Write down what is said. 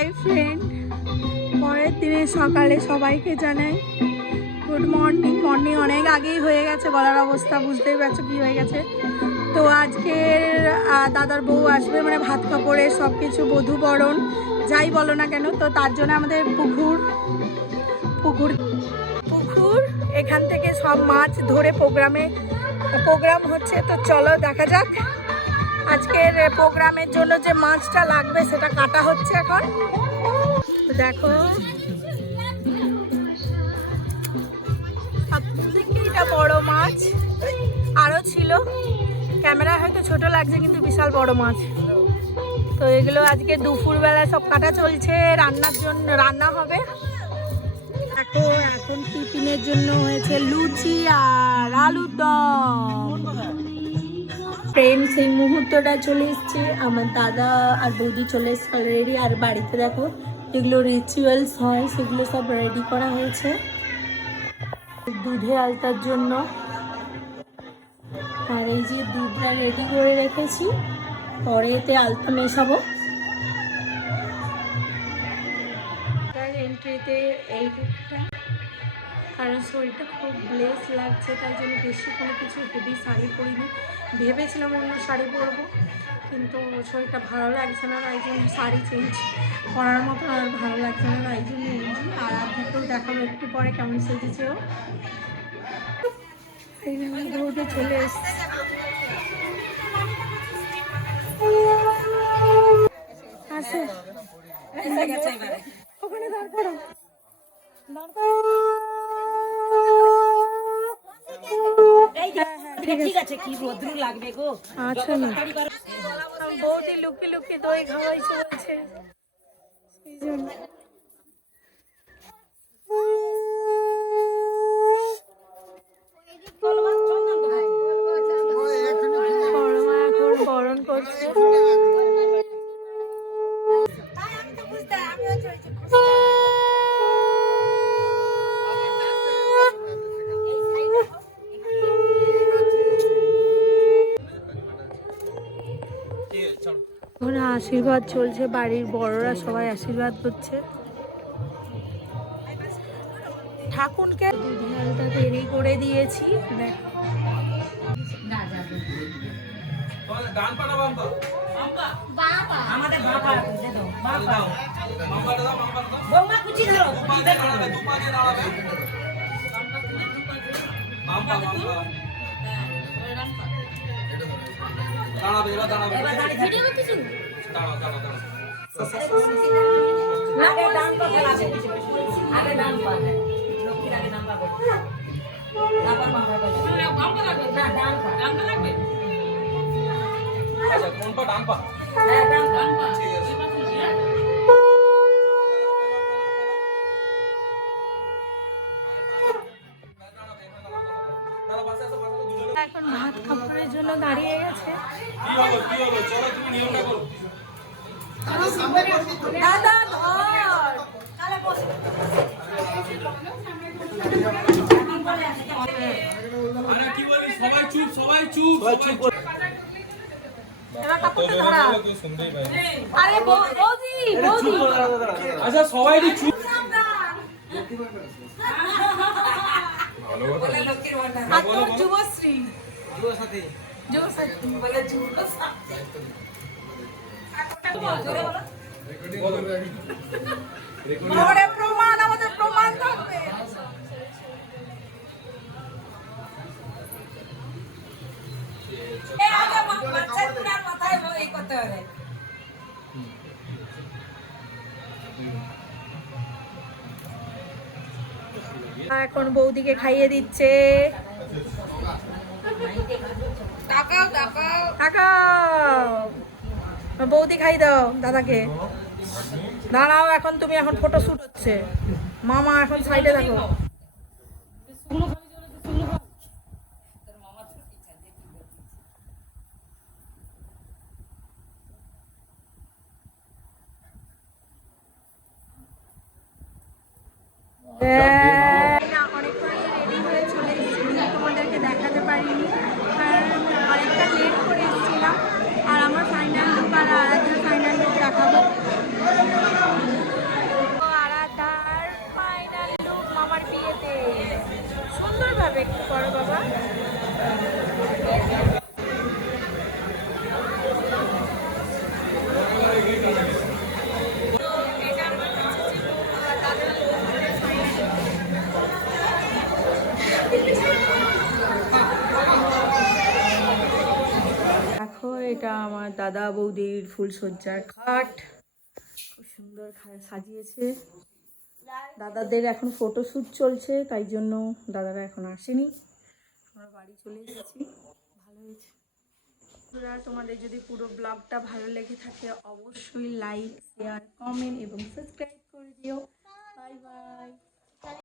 Hi friend, পরের দিনে সকালে সবাইকে জানাই গুড মর্নিং। মর্নিং অনেক আগেই হয়ে গেছে, গলার অবস্থা বুঝতেই পারছো কি হয়ে গেছে। তো আজকের দাদার বউ আসবে, মানে ভাত কাপড়ে সব কিছু বধূবরণ যাই বলো না কেন। তো তার জন্য আমাদের পুকুর এখান থেকে সব মাছ ধরে প্রোগ্রাম হচ্ছে। তো চলো দেখা যাক আজকের প্রোগ্রামের জন্য যে মাছটা লাগবে সেটা কাটা হচ্ছে এখন। দেখো সবথেকে এটা বড় মাছ, আরো ছিল, ক্যামেরায় হয়তো ছোট লাগছে কিন্তু বিশাল বড় মাছ। তো এগুলো আজকে দুপুরবেলা সব কাটা চলছে, রান্না হবে। দেখো এখন টিফিনের জন্য হয়েছে লুচি আর আলুর দম। ফ্রেন্ড সেই মুহূর্তটা চলে এসছে, আমার দাদা আর বৌদি চলে এসছে অলরেডি। আর বাড়িতে দেখো যেগুলো রিচুয়ালস হয় সেগুলো সব রেডি করা হয়েছে দুধে আলতার জন্য। আর এই যে দুধটা রেডি করে রেখেছি, পরে এতে আলতা মেশাবো। এন্ট্রিতে এই দিকটা, কারণ শরীরটা খুব ব্লেস লাগছে তাই জন্য বেশি কোনো কিছু হেভি শাড়ি পরিনি। ভেবেছিলাম অন্য শাড়ি পরবো কিন্তু শরীরটা ভালো লাগছে না, তাই জন্য শাড়ি চেঞ্জ করার মতো আর ভালো লাগছে না, তাই জন্য এনেছি। আর আপনাকেও দেখাবো একটু পরে কেমন সেজেছেও। এই রোদে চলে এসছে। আসো ওখানে দাঁড় করো, ঠিক আছে। কি রোদ্র লাগবে গো? আচ্ছা না, বৌদি লুকি লুকি দই খাওয়াইছে বলছে, সেই জন্য। এখন বরণ করছে। ওরা আশীর্বাদ চলছে, বাড়ির বড়রা সবাই আশীর্বাদ করছে ঠাকুরকে। দুধিয়ালটা তৈরি করে দিয়েছি। এখন ভাত কাপড়ের জন্য দাঁড়িয়ে গেছে। দাদা আচ্ছা সবাই চুপ। যুবশ্রী প্রমাণ, আমাদের প্রমাণ থাকবে। এখন বৌদিকে খাইয়ে দিচ্ছে। বৌদি খাই দাও দাদাকে। দাঁড়াও, এখন তুমি এখন ফটো শুট হচ্ছে, মামা এখন সাইডে দেখো। অনেকটাই রেডি হয়ে চলে এসেছি, তোমাদেরকে দেখাতে পারিনি কারণ অনেকটা লেট করে এসেছিলাম। আর আমার ফাইনাল লুক আর আরাধ্যার ফাইনাল লুক দেখাবো। এটা আমার দাদা বৌদির ফুলসজ্জার খাট, খুব সুন্দর সাজিয়েছে। দাদাদের এখন ফটোশ্যুট চলছে, তাই জন্য দাদারা এখন আসেনি, আমরা বাড়ি চলে এসেছি। ভালো হয়েছে। তোমাদের যদি পুরো ব্লগটা ভালো লেগে থাকে অবশ্যই লাইক, শেয়ার, কমেন্ট এবং সাবস্ক্রাইব করে দিও। Bye bye.